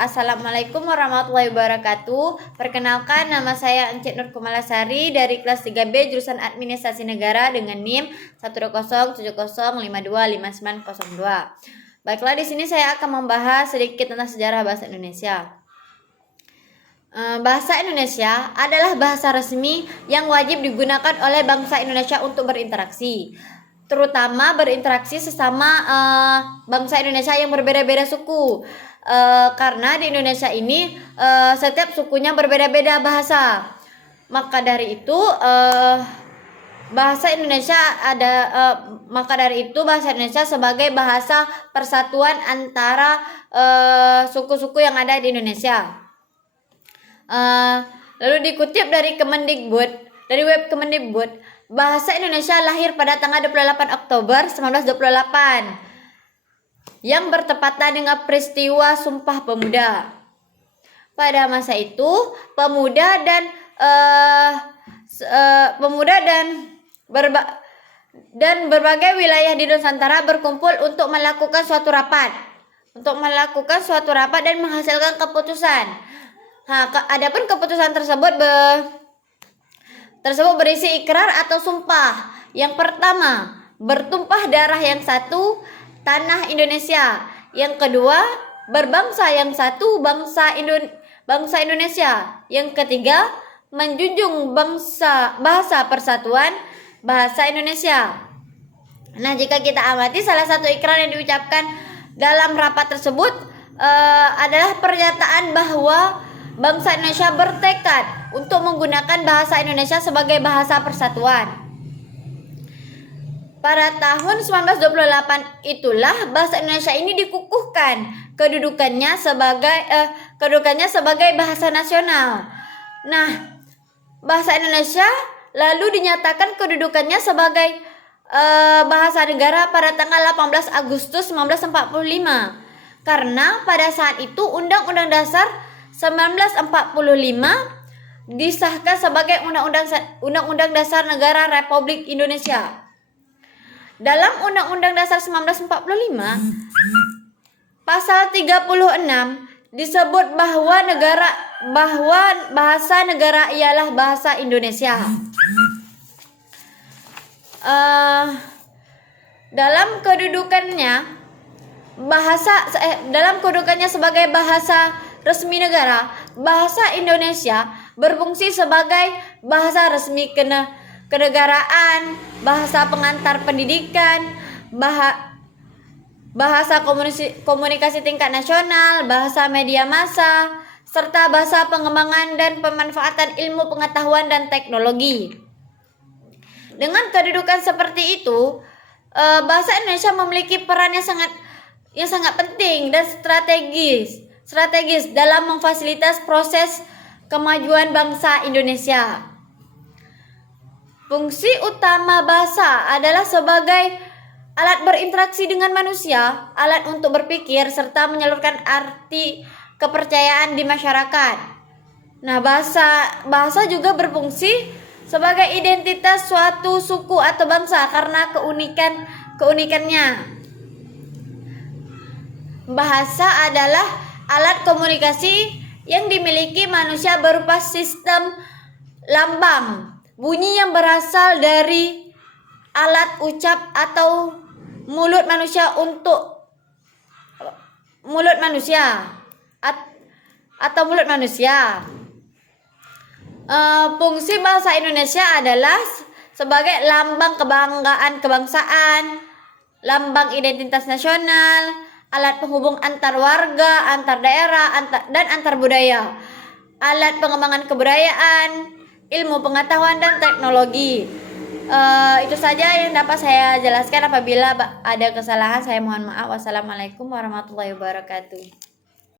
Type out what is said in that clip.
Assalamualaikum warahmatullahi wabarakatuh. Perkenalkan, nama saya Encik Nur Kumalasari dari kelas 3B jurusan Administrasi Negara dengan NIM 10705252902. Baiklah, di sini saya akan membahas sedikit tentang sejarah bahasa Indonesia. Bahasa Indonesia adalah bahasa resmi yang wajib digunakan oleh bangsa Indonesia untuk berinteraksi, terutama berinteraksi sesama bangsa Indonesia yang berbeda-beda suku. Karena di Indonesia ini setiap sukunya berbeda-beda bahasa. Maka dari itu bahasa Indonesia bahasa Indonesia sebagai bahasa persatuan antara suku-suku yang ada di Indonesia. Lalu dikutip dari Kemendikbud, dari web Kemendikbud, bahasa Indonesia lahir pada tanggal 28 Oktober 1928 yang bertepatan dengan peristiwa Sumpah Pemuda. Pada masa itu, pemuda dan berbagai wilayah di Nusantara berkumpul untuk melakukan suatu rapat dan menghasilkan keputusan. Adapun keputusan tersebut berisi ikrar atau sumpah. Yang pertama, bertumpah darah yang satu, tanah Indonesia. Yang kedua, berbangsa yang satu, bangsa Indonesia. Yang ketiga, menjunjung bahasa persatuan, bahasa Indonesia. Nah, jika kita amati, salah satu ikrar yang diucapkan dalam rapat tersebut adalah pernyataan bahwa bangsa Indonesia bertekad untuk menggunakan bahasa Indonesia sebagai bahasa persatuan. Pada tahun 1928 itulah bahasa Indonesia ini dikukuhkan kedudukannya sebagai bahasa nasional. Nah, bahasa Indonesia lalu dinyatakan kedudukannya sebagai bahasa negara pada tanggal 18 Agustus 1945. Karena pada saat itu Undang-Undang Dasar 1945 disahkan sebagai Undang-Undang Dasar Negara Republik Indonesia. Dalam Undang-Undang Dasar 1945, pasal 36 disebut bahwa bahasa negara ialah bahasa Indonesia. Dalam kedudukannya sebagai bahasa resmi negara, bahasa Indonesia berfungsi sebagai bahasa resmi kenegaraan, bahasa pengantar pendidikan, bahasa komunikasi tingkat nasional, bahasa media massa, serta bahasa pengembangan dan pemanfaatan ilmu pengetahuan dan teknologi. Dengan kedudukan seperti itu, bahasa Indonesia memiliki peran yang sangat penting dan strategis dalam memfasilitasi proses kemajuan bangsa Indonesia. Fungsi utama bahasa adalah sebagai alat berinteraksi dengan manusia, alat untuk berpikir, serta menyalurkan arti kepercayaan di masyarakat. Nah, bahasa juga berfungsi sebagai identitas suatu suku atau bangsa karena keunikannya. Bahasa adalah alat komunikasi yang dimiliki manusia berupa sistem lambang, bunyi yang berasal dari alat ucap atau mulut manusia. Fungsi bahasa Indonesia adalah sebagai lambang kebanggaan kebangsaan, lambang identitas nasional, alat penghubung antar warga, antar daerah, dan antar budaya, alat pengembangan kebudayaan, ilmu pengetahuan dan teknologi. Itu saja yang dapat saya jelaskan. Apabila ada kesalahan, saya mohon maaf. Wassalamualaikum warahmatullahi wabarakatuh.